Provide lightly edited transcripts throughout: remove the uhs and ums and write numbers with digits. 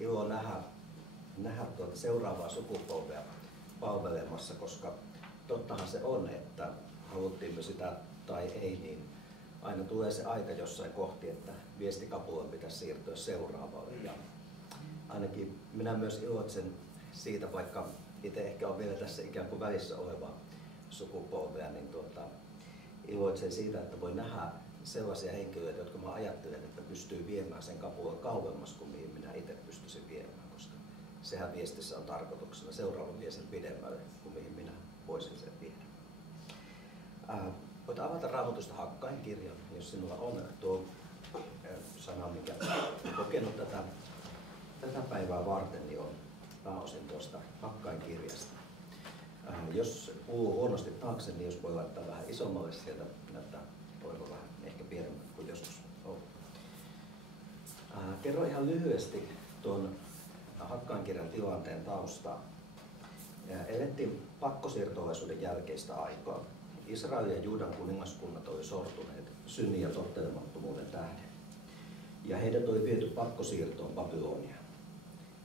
ilo nähdä seuraavaa sukupolvea palvelemassa, koska tottahan se on, että haluttiinko sitä tai ei, niin aina tulee se aika jossain kohti, että viestikapulan pitäisi siirtyä seuraavalle. Ja ainakin minä myös iloitsen siitä, vaikka itse ehkä on vielä tässä ikään kuin välissä oleva sukupolvea, niin iloitsen siitä, että voi nähdä sellaisia henkilöitä, jotka mä ajattelen, että pystyy viemään sen kapulan kauemmas kuin mihin minä itse pystyisin viemään, koska sehän viestissä on tarkoituksena seuraavan vie sen pidemmälle kuin mihin minä voisin sen viedä. Voit avata Raamatusta Hakkain kirjan, jos sinulla on tuo sana, mikä on kokenut tätä päivää varten, niin on pääosin tuosta Hakkain kirjasta. Jos kuuluu huonosti taakse, niin jos voi laittaa vähän isommalle sieltä, näyttää olevan vähän ehkä pienemmät kuin joskus on. Kerro ihan lyhyesti tuon Hakkain kirjan tilanteen taustaa. Elettiin pakkosiirtolaisuuden jälkeistä aikaa. Israelin ja Juudan kuningaskunnat oli sortuneet synnin ja tottelemattomuuden tähden. Ja heidät oli viety pakkosiirtoon Babyloniaan.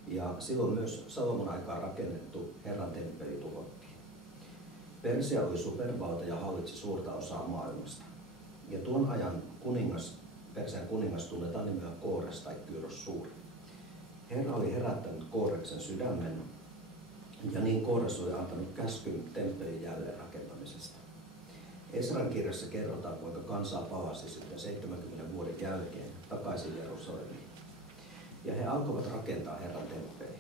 Ja silloin myös Salomon aikaan rakennettu Herran temppeli tuhottiin. Persia oli supervalta ja hallitsi suurta osaa maailmasta. Ja tuon ajan Persian kuningas tunnetaan nimellä Koores tai Kyros suuri. Herra oli herättänyt Kooreksen sydämen, ja niin Koores oli antanut käskyn temppelin jälleenrakentamisesta. Esran kirjassa kerrotaan, kuinka kansaa palasi sitten 70 vuoden jälkeen takaisin Jerusalemiin. Ja he alkoivat rakentaa Herran temppeliä.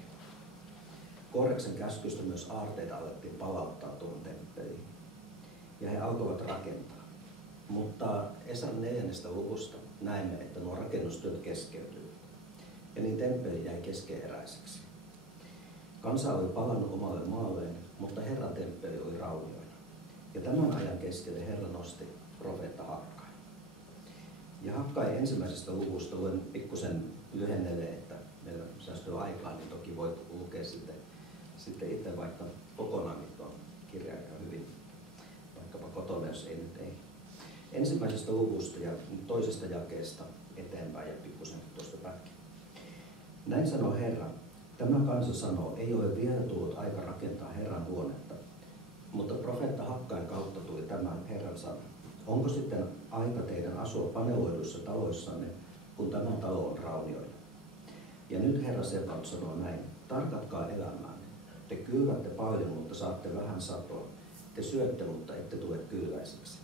Kooreksen käskystä myös aarteita alettiin palauttaa tuon temppeliin. Ja he alkoivat rakentaa. Mutta Esran 4. luvusta näemme, että nuo rakennustyöt keskeytyivät. Ja niin temppeli jäi keskeneräiseksi. Kansa oli palannut omalle maalleen, mutta Herran temppeli oli raunioina. Ja tämän ajan keskelle Herra nosti profeetta Hakkai. Ja Hakkai 1. luvusta luen pikkusen lyhennelle, että meillä säästyy aikaa, niin toki voit lukea sitten itse vaikka kokonaankin tuon kirjan hyvin, vaikkapa kotona, jos ei nyt ei. 1. luvusta ja 2. jakeesta eteenpäin ja pikkusen tuosta pätkin. Näin sanoo Herra. Tämä kansa sanoo, ei ole vielä tullut aika rakentaa Herran huonetta, mutta profeetta Hakkain kautta tuli tämä Herran sana. Onko sitten aika teidän asua paneloiduissa taloissanne, kun tämä talo on raunioilla? Ja nyt Herra Sebaot sanoo näin, tarkatkaa elämään. Te kylvätte paljon, mutta saatte vähän satoa. Te syötte, mutta ette tule kylläisiksi.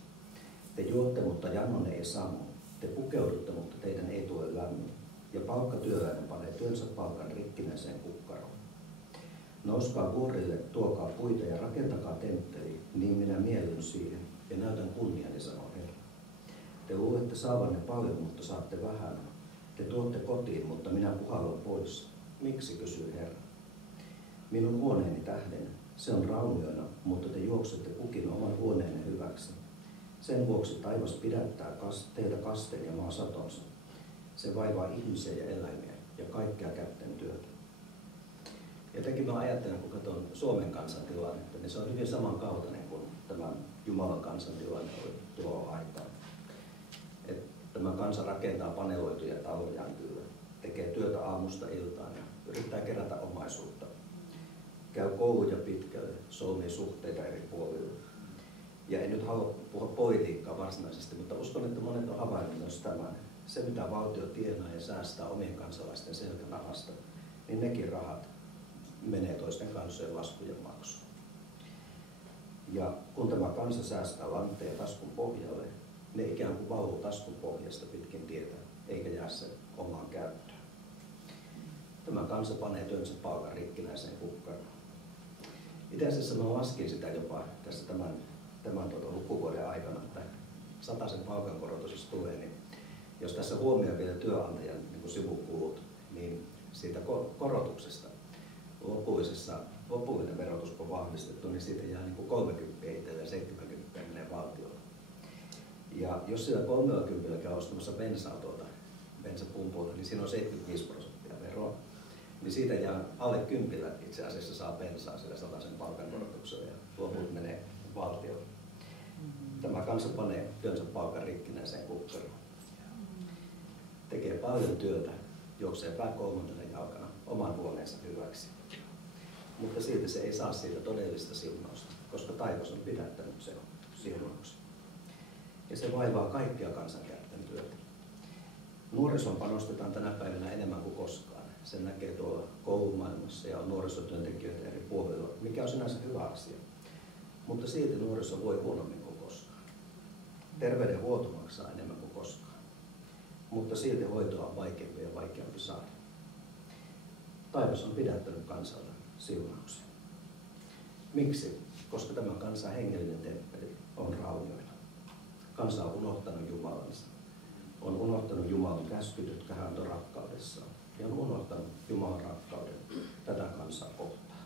Te juotte, mutta janonne ei sammu. Te pukeudutte, mutta teidän ei tule lämmin. Ja palkkatyöläinen panee työnsä palkan rikkinäiseen kukkaroon. Nouskaa vuorille, tuokaa puita ja rakentakaa temppeli, niin minä miellyn siihen ja näytän kunniani, sanoo Herra. Te luulette saavanne paljon, mutta saatte vähän. Te tuotte kotiin, mutta minä puhallan pois. Miksi, kysyy Herra. Minun huoneeni tähden, se on raunioina, mutta te juoksette kukin oman huoneenne hyväksi. Sen vuoksi taivas pidättää teiltä kasteen ja maa satonsa. Se vaivaa ihmisiä ja eläimiä ja kaikkea kätten työtä. Jotenkin mä ajattelen, kun katson Suomen kansan tilannetta, niin se on hyvin samankaltainen kuin tämä Jumalan kansan tilanne oli tuohon aikaan. Että tämä kansa rakentaa paneloituja talojaan kyllä, tekee työtä aamusta iltaan ja yrittää kerätä omaisuutta. Käy kouluja pitkälle, solmii suhteita eri puolilla. Ja en nyt halua puhua politiikkaa varsinaisesti, mutta uskon, että monet on havainnut myös tämän. Se, mitä valtio tienaa ja säästää omien kansalaisten selkänahasta, niin nekin rahat menee toisten kansojen laskujen maksuun. Ja kun tämä kansa säästää lanteen taskun pohjalle, ne ikään kuin valuu taskun pohjasta pitkin tietä, eikä jää sen omaan käyttöön. Tämä kansa panee työnsä palkan rikkinäiseen kukkaroon. Itse asiassa mä laskin sitä jopa tässä tämän lukuvuoden aikana, että 100 palkankorotus jos tulee, niin jos tässä huomioon vielä työnantajan niin sivukulut, niin siitä korotuksesta lopullinen verotus on vahvistettu, niin siitä jää niin 30 itselle ja 70 menee valtiolle. Ja jos sillä 30 käy ostamassa bensaa bensapumpulta, niin siinä on 75% veroa. Niin siitä jää alle 10 itse asiassa saa bensaa sillä 100 palkankorotuksella ja loput menee valtiolle. Tämä kansa panee työnsä palkan rikkinäiseen kukkaroon. Tekee paljon työtä juoksee pää kolmantena jalkana oman huoneensa hyväksi. Mutta silti se ei saa siitä todellista siunausta, koska taivas on pidättänyt sen siunauksen. Ja se vaivaa kaikkia kansankäärten työtä. Nuorisoon panostetaan tänä päivänä enemmän kuin koskaan. Sen näkee tuolla koulumaailmassa ja on nuorisotyöntekijöitä eri puolilla, mikä on sinänsä hyvä asia. Mutta silti nuoriso voi huonommin kuin koskaan. Terveydenhuolto maksaa enemmän kuin koskaan. Mutta silti hoitoa on vaikeampi ja vaikeampi saada. Taivas on pidättänyt kansalle siunauksen. Miksi? Koska tämä kansan hengellinen temppeli on raunioilla. Kansa on unohtanut Jumalansa. On unohtanut Jumalan käskyt, jotka hän antoi rakkaudessaan. Ja on unohtanut Jumalan rakkauden tätä kansaa kohtaan.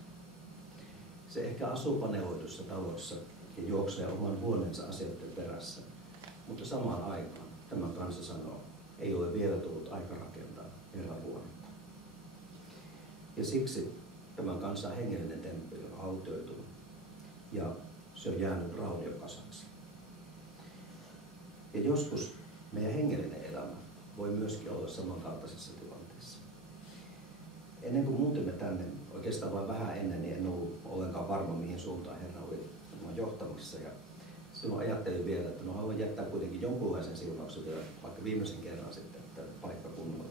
Se ehkä asuu paneloidussa talossa ja juoksee oman huoneensa asioiden perässä. Mutta samaan aikaan tämä kansa sanoo, ei ole vielä tullut aika rakentaa Herran huonetta. Ja siksi tämän kansan hengellinen temppeli on autioitunut ja se on jäänyt rauniokasaksi. Ja joskus meidän hengellinen elämä voi myöskin olla samankaltaisessa tilanteessa. Ennen kuin muutimme tänne, oikeastaan vain vähän ennen, niin en ollut ollenkaan varma, mihin suuntaan Herra oli johtamassa. Ja silloin ajattelin vielä, että no haluan jättää kuitenkin jonkunlaisen siunauksen vielä, vaikka viimeisen kerran sitten tälle paikkakunnalle.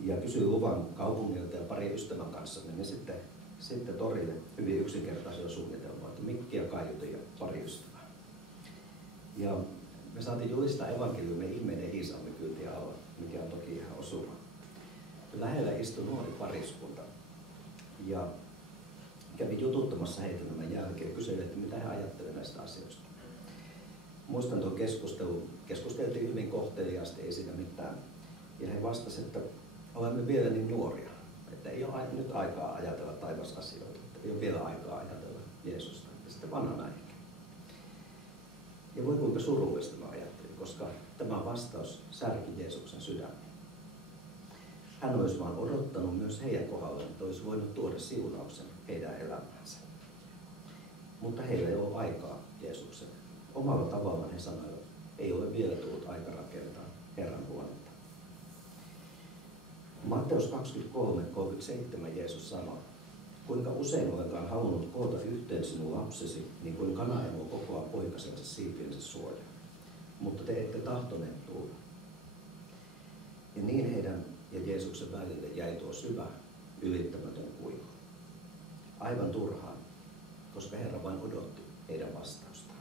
Ja kysyin luvan kaupungilta ja pari ystävän kanssa menin sitten torille hyvin yksinkertaisella suunnitelmalla, että mikki ja kaiutin ja pari ystävää. Ja me saatiin julistaa evankeliumin ihmeiden Iisalmen kyltien alla, mikä on toki ihan osuva. Lähellä istui nuori pariskunta ja kävin jututtamassa heitä tämän jälkeen ja kyselin, että mitä he ajattelevat näistä asioista. Muistan tuon keskusteltiin hyvin kohteliaasti, ei siinä mitään. Ja he vastasivat, että olemme vielä niin nuoria, että ei ole nyt aikaa ajatella taivasasioita, ei ole vielä aikaa ajatella Jeesusta, ja sitten vanhana ehkä. Ja voi kuinka surullista mä ajattelin, koska tämä vastaus särki Jeesuksen sydämen. Hän olisi vaan odottanut myös heidän kohdallaan, että olisi voinut tuoda siunauksen heidän elämäänsä. Mutta heillä ei ole aikaa Jeesuksen. Omalla tavallaan he sanoivat, ei ole vielä tullut aika rakentaa Herran huonetta. Matteus 23:37 Jeesus sanoo, kuinka usein olenkaan halunnut koota yhteen sinun lapsesi, niin kuin kanaemo kokoaa poikasensa siipiensä suojaan. Mutta te ette tahtoneet tulla. Ja niin heidän ja Jeesuksen välille jäi tuo syvä, ylittämätön kuilu. Aivan turhaan, koska Herra vain odotti heidän vastaustaan.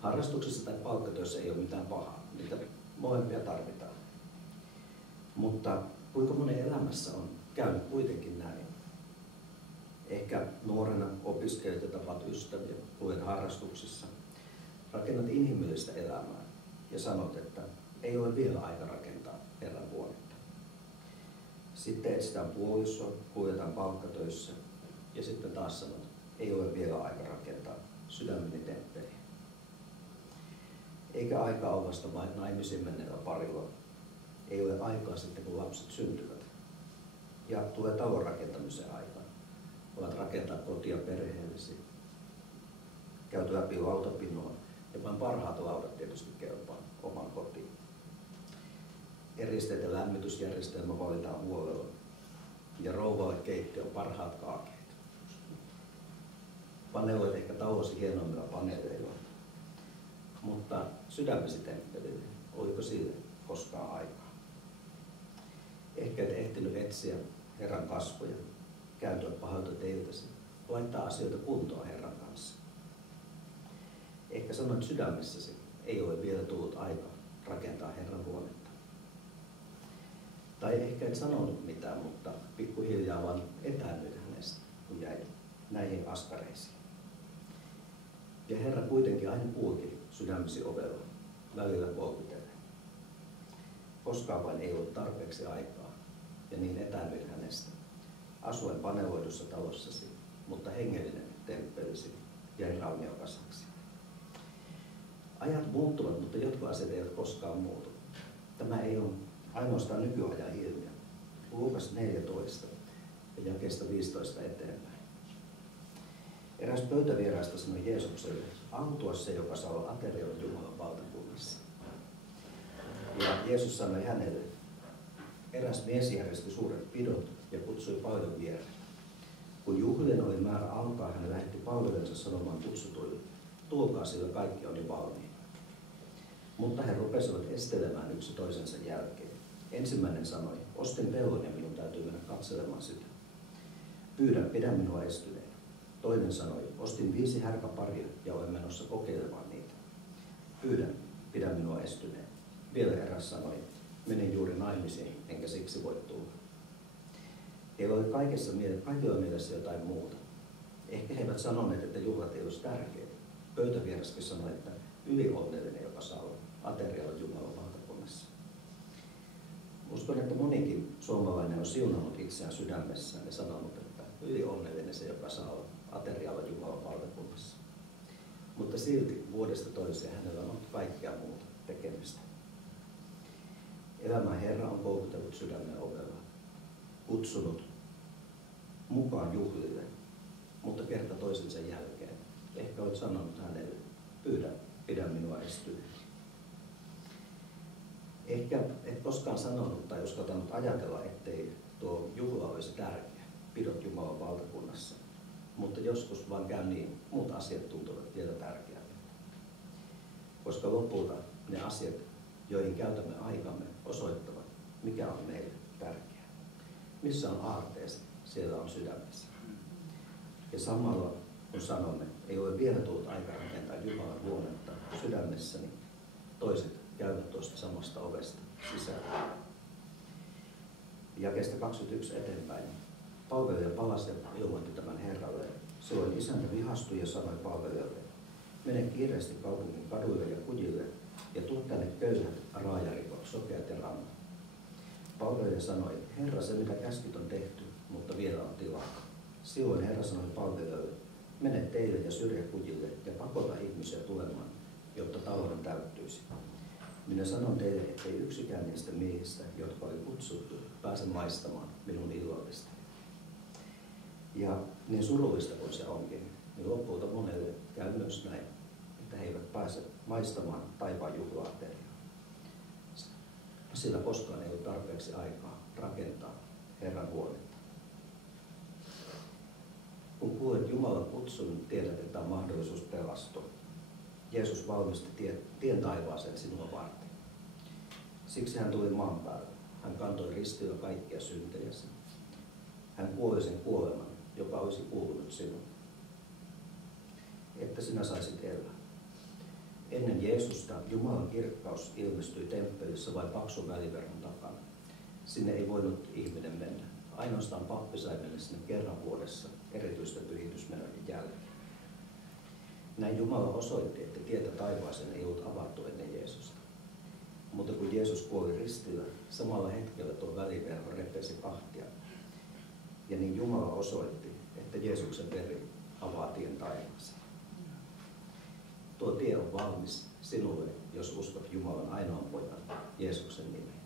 Harrastuksessa tai palkkatyössä ei ole mitään pahaa, niitä molempia tarvitaan. Mutta kuinka monen elämässä on käynyt kuitenkin näin? Ehkä nuorena opiskelijat tapaat ystäviä, luet harrastuksissa, rakennat inhimillistä elämää ja sanot, että ei ole vielä aika rakentaa Herran huonetta. Sitten etsitään puolisoa, kuljetaan palkkatöissä ja sitten taas sanot, ei ole vielä aika rakentaa sydämeni temppeliä. Eikä aikaa ole vasta vain naimisiin menneellä parilla. Ei ole aikaa sitten, kun lapset syntyvät. Ja tulee talon rakentamisen aika. Voit rakentaa kotia perheellesi. Käyt läpi lautapinoa. Ja vain parhaat laudat tietysti kelpaa omaan kotiin. Eristeet ja lämmitysjärjestelmä valitaan huolella. Ja rouvalle keittiön parhaat kaakeet. Paneeloit ehkä talosi hienoimmilla paneeleilla. Mutta sydämesi temppelille, oliko sille koskaan aikaa? Ehkä et ehtinyt etsiä Herran kasvoja, kääntyä pahoilta teiltäsi, laittaa asioita kuntoon Herran kanssa. Ehkä sanoit sydämessäsi, ei ole vielä tullut aika rakentaa Herran huonetta. Tai ehkä et sanonut mitään, mutta pikkuhiljaa vaan etäännyit hänestä, kun jäit näihin askareisiin. Ja Herra kuitenkin aina kulki sydämesi ovella, välillä kolkutellen. Koskaan vain ei ollut tarpeeksi aikaa, ja niin etäännyit hänestä, asuen paneloidussa talossasi, mutta hengellinen temppelisi jäi rauniokasaksi. Ajat muuttuvat, mutta jotkut asiat eivät koskaan muutu. Tämä ei ole ainoastaan nykyajan ilmiö. Luukas 14 ja jakeesta 15 eteenpäin. Eräs pöytävieraista sanoi Jeesukselle, autua se, joka saa aterioida Jumalan valtakunnassa. Ja Jeesus sanoi hänelle, Eräs mies järjesti suuret pidot ja kutsui paljon vieraita. Kun juhlien oli määrä alkaa, hän lähetti palvelijansa sanomaan kutsutuille, tulkaa sillä kaikki on jo valmiina. Mutta he rupesivat estelemään yksi toisensa jälkeen. Ensimmäinen sanoi, ostin pellon ja minun täytyy mennä katselemaan sitä. Pidä minua estyneen. Toinen sanoi, ostin 5 härkäparia ja olen menossa kokeilemaan niitä. Pidä minua estyneen. Vielä eräs sanoi, menin juuri naimisiin, enkä siksi voi tulla. Heillä oli kaikilla mielessä jotain muuta. Ehkä he eivät sanoneet, että juhlat ei olisi tärkeitä. Pöytävieraskin sanoi, että ylionnellinen, joka saa aterialla Jumalan valtakunnassa. Uskon, että monikin suomalainen on siunannut itseään sydämessään ja sanonut, että ylionnellinen se, joka saa aterialla Jumalan valtakunnassa. Mutta silti vuodesta toiseen hänellä on ollut kaikkea muuta tekemistä. Elämän Herra on koukutellut sydämen ovella, kutsunut mukaan juhlille, mutta kerta toisensa jälkeen ehkä olet sanonut hänelle, pidä minua estyneen. Ehkä et koskaan sanonut tai uskaltanut ajatella, ettei tuo juhla olisi tärkeä, pidot Jumalan valtakunnassa. Mutta joskus vaan käy niin, muut asiat tuntuvat vielä tärkeämmiltä. Koska lopulta ne asiat, joihin käytämme aikamme, osoittavat, mikä on meille tärkeää. Missä on aarteesi, siellä on sydämessä. Ja samalla, kun sanomme, ei ole vielä tullut aika rakentaa Jumalan huonetta sydämessäni, toiset käyvät tuosta samasta ovesta sisään. Jakeesta 21 eteenpäin. Palvelija palasi ja ilmoitti tämän Herralle. Silloin isäntä vihastui ja sanoi palvelijalle, mene kiireesti kaupungin kaduille ja kujille ja tuu tänne köyhät, raajarikot, sokeat ja rammat. Palvelija sanoi, Herra, se mitä käskyt on tehty, mutta vielä on tilaa. Silloin Herra sanoi palvelijalle, mene teille ja syrjäkujille ja pakota ihmisiä tulemaan, jotta talouden täyttyisi. Minä sanon teille, ettei yksikään niistä miehistä, jotka oli kutsuttu, pääse maistamaan minun illallista. Ja niin surullista kuin se onkin, niin lopulta monelle käy myös näin, että he eivät pääse maistamaan taivaan juhlaateriaa. Sillä koskaan ei ole tarpeeksi aikaa rakentaa Herran huonetta. Kun kuulet Jumalan kutsun, tiedät, että on mahdollisuus pelastua. Jeesus valmisti tien taivaaseen sinua varten. Siksi hän tuli maan päälle. Hän kantoi ristillä kaikkia syntejäsi. Hän kuoli sen kuoleman, joka olisi kuulunut sinulle, että sinä saisit elää. Ennen Jeesusta Jumalan kirkkaus ilmestyi temppelissä vain paksun väliverhon takana. Sinne ei voinut ihminen mennä. Ainoastaan pappi sai mennä sinne kerran vuodessa erityisten pyhitysmenojen jälkeen. Näin Jumala osoitti, että tietä taivaaseen ei ollut avattu ennen Jeesusta. Mutta kun Jeesus kuoli ristillä, samalla hetkellä tuo väliverho repesi kahtia. Ja niin Jumala osoitti, että Jeesuksen veri avaa tien taivaaseen. Tuo tie on valmis sinulle, jos uskot Jumalan ainoan pojan, Jeesuksen nimeen.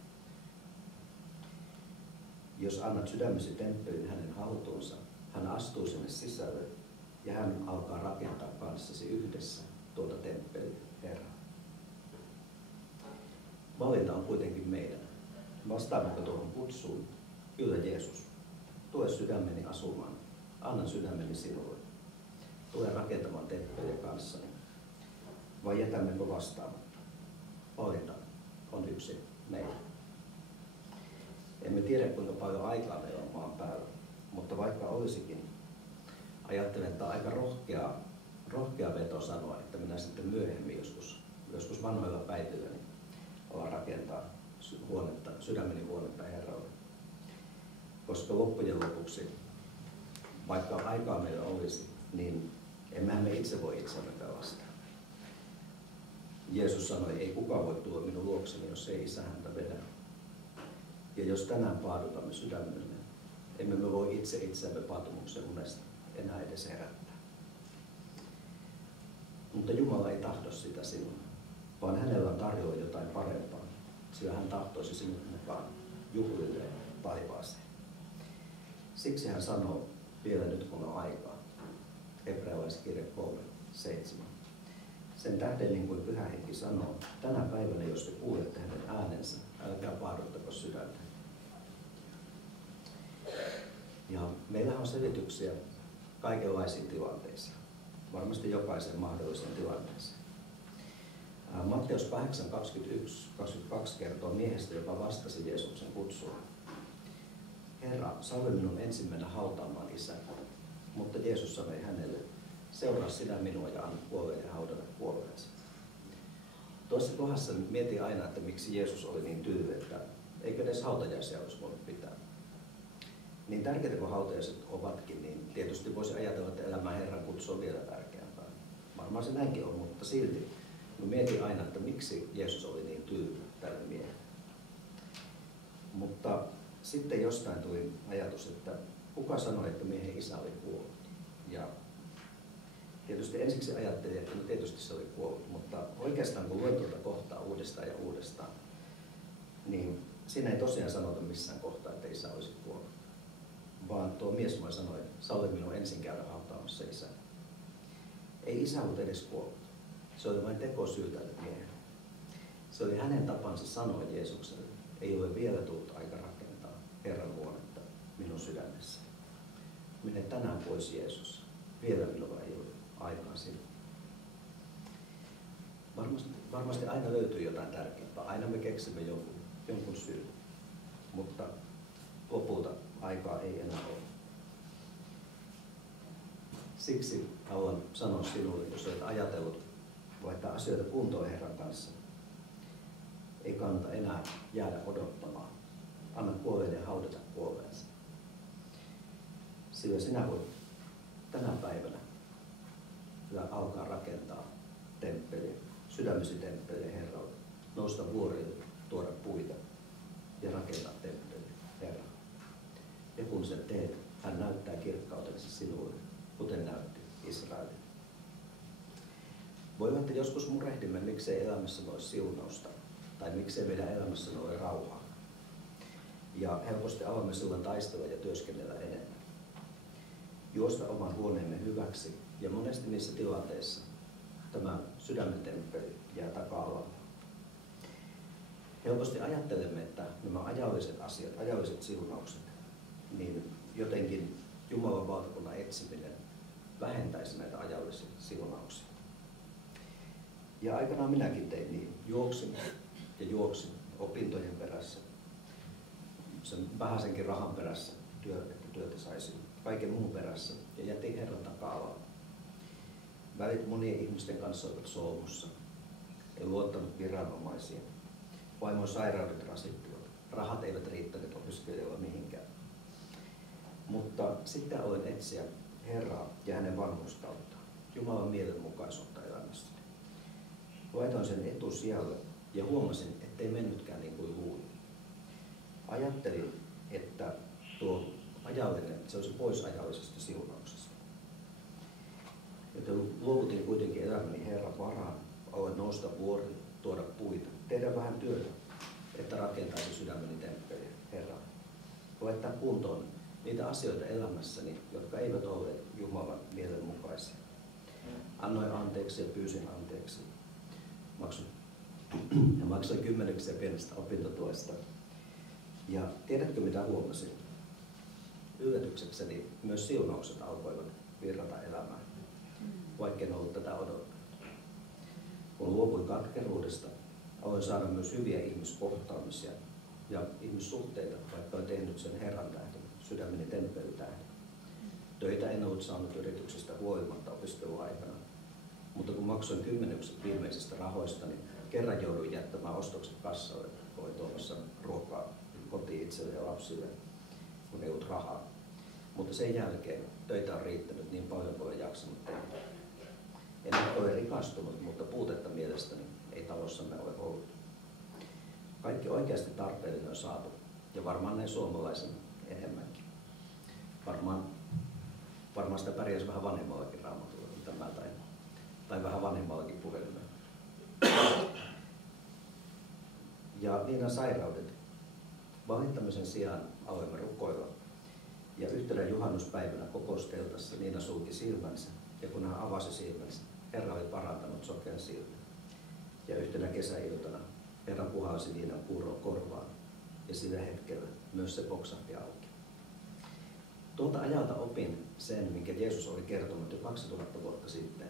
Jos annat sydämesi temppelin hänen haltuunsa, hän astuu sinne sisälle ja hän alkaa rakentaa kanssasi yhdessä tuota temppeliä, Herra. Valinta on kuitenkin meidän. Vastaammeko tuohon kutsuun? Kyllä Jeesus. Tule sydämeni asumaan. Annan sydämeni sinulle. Tule rakentamaan temppeliä kanssani. Vai jätämmekö vastaamatta? Valinta on yksin meidän. Emme tiedä, kuinka paljon aikaa meillä on maan päällä, mutta vaikka olisikin, ajattelen, että on aika rohkea veto sanoa, että minä sitten myöhemmin joskus vanhoilla päivillä niin alan rakentaa sydämeni huonetta Herralle. Koska loppujen lopuksi, vaikka aikaa meillä olisi, niin emmehän me itse voi itsemme pelastaa. Jeesus sanoi, ei kukaan voi tulla minun luokseni, jos ei Isä häntä vedä. Ja jos tänään paadutamme sydämemme, emme me voi itseämme paatumuksen unesta enää edes herättää. Mutta Jumala ei tahdo sitä sinua, vaan hänellä on tarjolla jotain parempaa, sillä hän tahtoisi sinut mukaan juhlilleen taivaaseen. Siksi hän sanoo vielä nyt kun on aikaa. Hebrealaiskirja 3:7. Sen tähden niin kuin Pyhä Henki sanoo, tänä päivänä jos te kuulette hänen äänensä, älkää paaduttako sydäntä. Ja meillä on selityksiä kaikenlaisiin tilanteisiin, varmasti jokaiseen mahdolliseen tilanteeseen. Matteus 8:21-22 kertoo miehestä, joka vastasi Jeesuksen kutsuun. Herra, salli minun ensin mennä hautaamaan isäni. Mutta Jeesus sanoi hänelle, seuraa sinä minua ja anna kuolleiden haudalle kuolleensa. Tuossa kohdassa mietin aina, että miksi Jeesus oli niin tyly, että eikö edes hautajaisia olisi voinut pitää. Niin tärkeitä kuin hautajaiset ovatkin, niin tietysti voisi ajatella, että elämän Herran kutsu on vielä tärkeämpää. Varmaan se näinkin on, mutta silti mietin aina, että miksi Jeesus oli niin tyly tälle miehelle. Mutta sitten jostain tuli ajatus, että kuka sanoi, että miehen isä oli kuollut. Ja tietysti ensiksi ajattelin, että no tietysti se oli kuollut, mutta oikeastaan kun luen tuota kohtaa uudestaan ja uudestaan, niin siinä ei tosiaan sanota missään kohtaa, että isä olisi kuollut. Vaan tuo mies moi sanoi, että salli minun ensin käydä hautaamassa isä. Ei isä ollut edes kuollut. Se oli vain tekosyy tälle miehelle. Se oli hänen tapansa sanoa Jeesukselle, ei ole vielä tullut aika rakentaa Herran huonetta minun sydämessäni. Mene tänään pois Jeesus. Vielä minulla ei ole aikaa sinne. Varmasti aina löytyy jotain tärkeämpää. Aina me keksimme jonkun syyn. Mutta lopulta aikaa ei enää ole. Siksi haluan sanoa sinulle, jos olet ajatellut laittaa asioita kuntoon Herran kanssa. Ei kannata enää jäädä odottamaan. Anna kuolleiden haudata kuolleensa. Sillä sinä voit tänä päivänä alkaa rakentaa temppeliä, sydämesi temppeliä Herralle, nousta vuorille, tuoda puita ja rakentaa temppeliä Herralle. Ja kun sen teet, hän näyttää kirkkautensa sinulle, kuten näytti Israelille. Voi olla, että joskus murehdimme, miksei elämässä ole siunausta tai miksei meidän elämässä ole rauhaa. Ja helposti alamme silloin taistella ja työskennellä enemmän. Juosta oman huoneemme hyväksi ja monesti niissä tilanteissa tämä sydämen temppeli jää taka-alalle. Helposti ajattelemme, että nämä ajalliset asiat, ajalliset siunaukset, niin jotenkin Jumalan valtakunnan etsiminen vähentäisi näitä ajallisia siunauksia. Ja aikanaan minäkin tein niin. Juoksin opintojen perässä, sen vähäisenkin rahan perässä, että työtä saisin, kaiken muun perässä ja jätin Herran taka-alalle. Välit monien ihmisten kanssa olivat solmussa. En luottanut viranomaisiin. Vaimon sairaudet rasittivat. Rahat eivät riittäneet opiskelijoilla mihinkään. Mutta sitten aloin etsiä Herraa ja hänen vanhurskauttaan, Jumalan mielenmukaisuutta elämässäni. Laitoin sen etusijalle ja huomasin, ettei mennytkään niin kuin luulin. Ajattelin, että tuo ajallinen, se olisi pois ajallisesta siunauksesta. Joten luovutin kuitenkin elämäni Herran varaan, aloin nousta vuorille, tuoda puita, tehdä vähän työtä, että rakentaisi sydämeni temppeliä Herralle. Laittaa kuntoon niitä asioita elämässäni, jotka eivät ole Jumalan mielen mukaisia. Annoin anteeksi ja pyysin anteeksi. Maksoin 10 pienestä opintotuesta. Ja tiedätkö mitä huomasin? Yllätyksekseni myös siunaukset alkoivat virrata elämään, vaikka en ollut tätä odottanut. Kun luovuin katkeruudesta, aloin saada myös hyviä ihmiskohtaamisia ja ihmissuhteita, vaikka olen tehnyt sen Herran tähden, sydämeni temppelin tähden. Töitä en ollut saanut yrityksistä huolimatta opiskeluaikana, mutta kun maksoin 10 viimeisistä rahoista, niin kerran jouduin jättämään ostokset kassalle, kun olin tuomassa ruokaa kotiin itselle ja lapsille, kun ei ollut rahaa. Mutta sen jälkeen töitä on riittänyt niin paljon kuin olen jaksanut tehdä. En ole rikastunut, mutta puutetta mielestäni ei talossamme ole ollut. Kaikki oikeasti tarpeellinen on saatu, ja varmaan näin suomalaisen enemmänkin. Varmaan sitä pärjäisi vähän vanhemmallakin Raamatulla kuin tämä, tai vähän vanhemmallakin puhelimella. Ja Niinan sairaudet. Valittamisen sijaan aloimme rukoilla. Ja yhtenä juhannuspäivänä kokousteltassa Niina sulki silmänsä, ja kun hän avasi silmänsä, Herra oli parantanut sokean silmän. Ja yhtenä kesäiltana Herra puhalsi Niinan kuuron korvaan, ja sillä hetkellä myös se poksahti auki. Tuolta ajalta opin sen, minkä Jeesus oli kertonut jo 2000 vuotta sitten.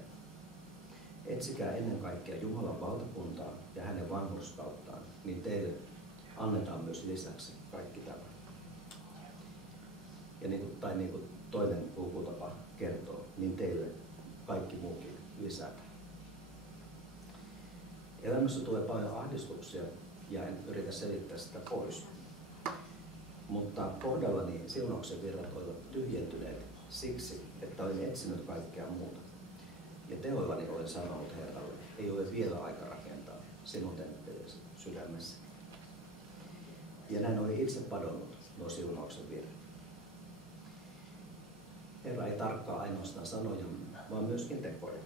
Etsikää ennen kaikkea Jumalan valtakuntaa ja hänen vanhurskauttaan, niin teille annetaan myös lisäksi kaikki tämä. Ja niin kuin toinen lukutapa kertoo, niin teille kaikki muukin lisätään. Elämässä tulee paljon ahdistuksia ja en yritä selittää sitä pois. Mutta kohdallani siunauksen virrat olivat tyhjentyneet siksi, että olin etsinyt kaikkea muuta. Ja teoillani olen sanonut Herralle, ei ole vielä aika rakentaa sinun temppeliäsi sydämessä. Ja näin oli itse padonnut nuo siunauksen virrat. Herra ei tarkkaa ainoastaan sanoja, vaan myöskin tekoja,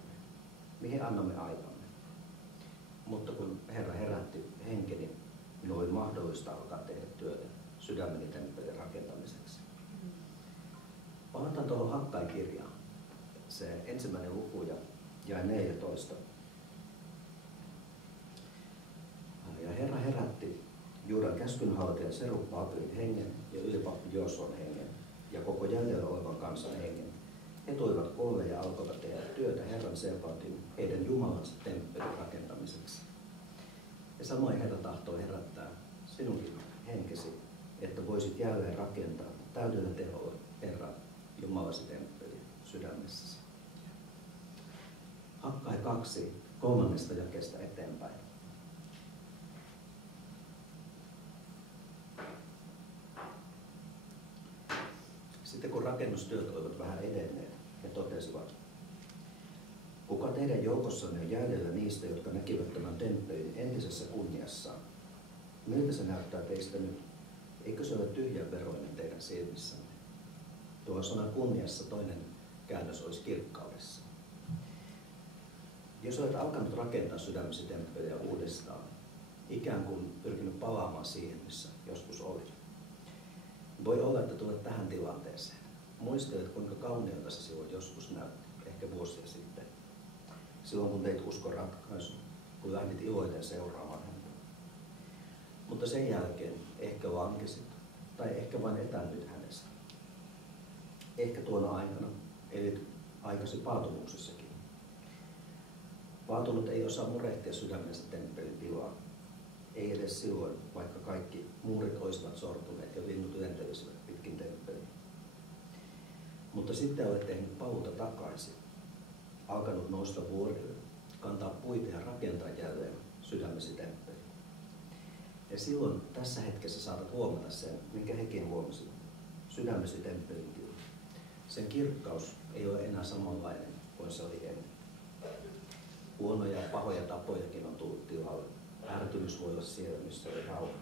mihin annamme aikamme. Mutta kun Herra herätti henkeni, minun oli mahdollista alkaa tehdä työtä sydämeni temppelin rakentamiseksi. Palataan tuohon Hakkai-kirjaan, se 1. luku ja jae 14. Ja Herra herätti Juudan käskynhaltijan Serubbaabelin hengen ja ylipappi Joosuan hengen ja koko jäljellä olevan kansan hengen. He tulivat koolle ja alkoivat tehdä työtä Herran Sebaotin, heidän Jumalansa temppelin rakentamiseksi. Ja samoin Herra tahtoo herättää sinunkin henkesi, että voisit jälleen rakentaa täydellä teholla Herran Jumalasi temppeli sydämessäsi. Hakkai 2, 3. jakeesta eteenpäin. Sitten kun rakennustyöt olivat vähän edenneet, he totesivat, kuka teidän joukossanne on jäljellä niistä, jotka näkivät tämän temppelin entisessä kunniassaan? Miltä se näyttää teistä nyt? Eikö se ole tyhjänveroinen teidän silmissänne? Tuo sana kunniassa toinen käännös olisi kirkkaudessa. Jos olet alkanut rakentaa sydämesi temppeliä uudestaan, ikään kuin pyrkinyt palaamaan siihen, missä joskus olit, voi olla, että tulet tähän tilanteeseen. Muistelet, kuinka kauniilta se silloin joskus näytti, ehkä vuosia sitten. Silloin, kun teit uskon ratkaisun, kun lähdit iloiten seuraamaan häntä. Mutta sen jälkeen ehkä lankesit, tai ehkä vain etäännyt hänestä. Ehkä tuona aikana elit aikasi paatumuksessakin. Paatunut ei osaa murehtia sydämensä temppelin tilaa. Ei edes silloin, vaikka kaikki muurit olisivat sortuneet ja linnut lentelisivät pitkin temppeliä. Mutta sitten olet tehnyt paluuta takaisin, alkanut nousta vuorille, kantaa puita ja rakentaa jälleen sydämesi temppeli. Ja silloin tässä hetkessä saatat huomata sen, minkä hekin huomasivat, sydämesi temppelin tila. Sen kirkkaus ei ole enää samanlainen kuin se oli ennen. Huonoja ja pahoja tapojakin on tullut tilalle. Ärtymys voi olla siellä, missä oli rauha.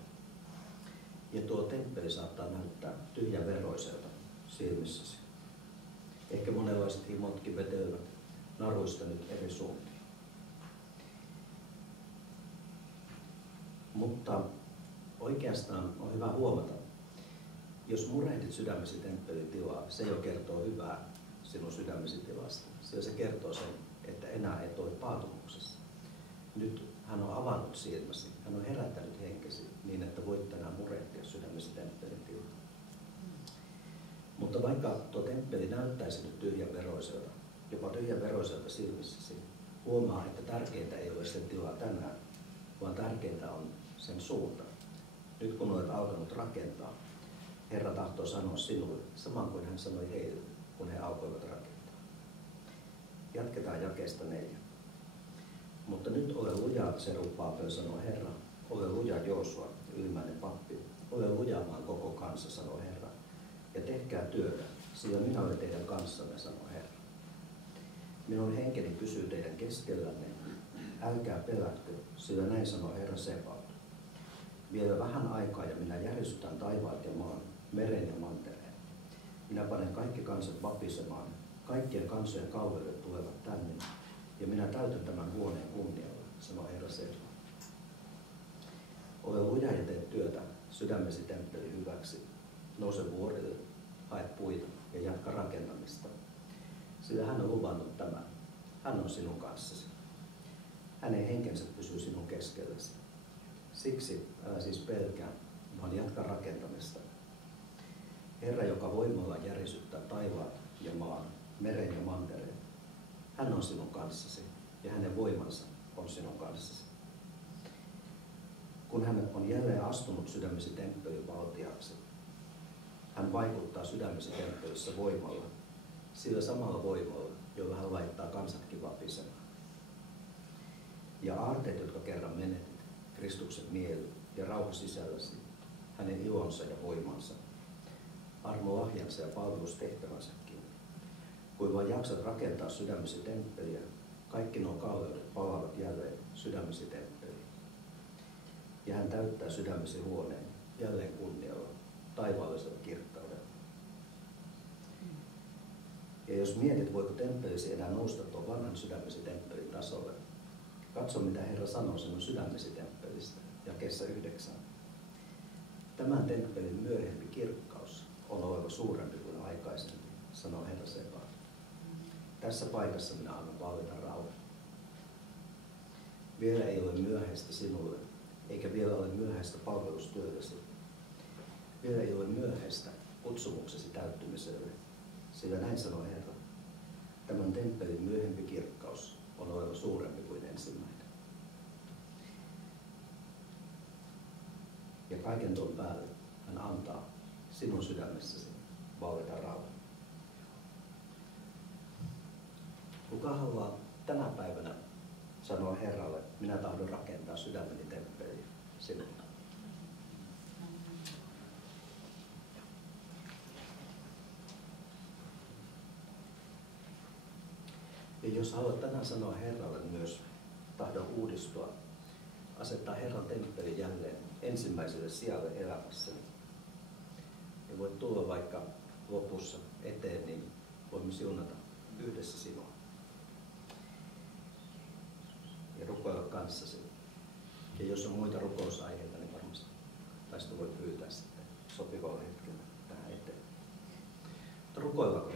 Ja tuo temppeli saattaa näyttää tyhjänveroiselta silmissäsi. Ehkä monenlaiset himotkin vetelevät naruista nyt eri suuntiin. Mutta oikeastaan on hyvä huomata, jos murehdit sydämesi temppelin tilaa, se jo kertoo hyvää sinun sydämesi tilasta. Sillä se kertoo sen, että enää et ole paatumuksessa. Nyt hän on avannut silmäsi, hän on herättänyt henkesi niin, että voit tänään murehtia sydämesi temppelin tilaa. Mutta vaikka tuo temppeli näyttäisi nyt tyhjänveroiselta, jopa tyhjänveroiselta silmissäsi, huomaa, että tärkeintä ei ole sen tila tänään, vaan tärkeintä on sen suunta. Nyt kun olet alkanut rakentaa, Herra tahtoo sanoa sinulle, saman kuin hän sanoi heille, kun he alkoivat rakentaa. Jatketaan jakeesta 4. Mutta nyt ole luja, Serubbaabel sanoo Herra, ole luja Joosua, ylimmäinen pappi, ole lujaamaan koko kansa, sanoo Herra, ja tehkää työtä, sillä minä olen teidän kanssanne, sanoo Herra. Minun henkeni pysyy teidän keskellänne, älkää pelätkö, sillä näin sanoo Herra Sebaot. Vielä vähän aikaa ja minä järisytän taivaat ja maan, meren ja mantereen. Minä panen kaikki kansat vapisemaan, kaikkien kansojen kauveudet tulevat tänne, ja minä täytän tämän huoneen kunnialla, sanoo Herra Sebaot. Ole luja ja tee työtä sydämesi temppeli hyväksi. Nouse vuorille, hae puita ja jatka rakentamista. Sillä hän on luvannut tämän. Hän on sinun kanssasi. Hänen henkensä pysyy sinun keskelläsi. Siksi älä siis pelkää, vaan jatka rakentamista. Herra, joka voimallaan järisyttää taivaat ja maan, meren ja mantereen. Hän on sinun kanssasi ja hänen voimansa on sinun kanssasi. Kun hän on jälleen astunut sydämesi temppelin valtiaksi, hän vaikuttaa sydämesi temppelissä voimalla, sillä samalla voimalla, jolla hän laittaa kansatkin vapisemaan. Ja aarteet, jotka kerran menetit, Kristuksen mieli ja rauha sisälläsi, hänen ilonsa ja voimansa, armolahjansa ja palvelustehtävänsäkin. Kuin vaan jaksat rakentaa sydämesi temppeliä, kaikki nuo kalleudet palaavat jälleen sydämesi temppeliin. Ja hän täyttää sydämesi huoneen jälleen kunnialla, taivaallisella kirkkaudella. Ja jos mietit, voiko temppelisi enää nousta tuon vanhan sydämesi temppelin tasolle, katso mitä Herra sanoo sinun sydämesi temppelistä, jakeessa 9. Tämän temppelin myöhempi kirkkaus on oleva suurempi kuin aikaisemmin, sanoo Herra Sebaot. Tässä paikassa minä annan vallita rauhan. Vielä ei ole myöhäistä sinulle, eikä vielä ole myöhäistä palvelustyöllesi. Vielä ei ole myöhäistä kutsumuksesi täyttymiselle, sillä näin sanoo Herra. Tämän temppelin myöhempi kirkkaus on oleva suurempi kuin ensimmäinen. Ja kaiken tuon päälle hän antaa sinun sydämessäsi vallita rauhan. Kuka haluaa tänä päivänä sanoa Herralle, minä tahdon rakentaa sydämeni temppeliä sinulle? Ja jos haluat tänään sanoa Herralle myös tahdon uudistua, asettaa Herran temppeli jälleen ensimmäiselle sijalle elämässäni, ja voit tulla vaikka lopussa eteen, niin voimme siunata yhdessä sinua ja rukoilla kanssasi. Ja jos on muita rukousaiheita, niin varmasti Taisto voi pyytää sitten sopivalla hetkellä tähän eteen. Mutta rukoillaanko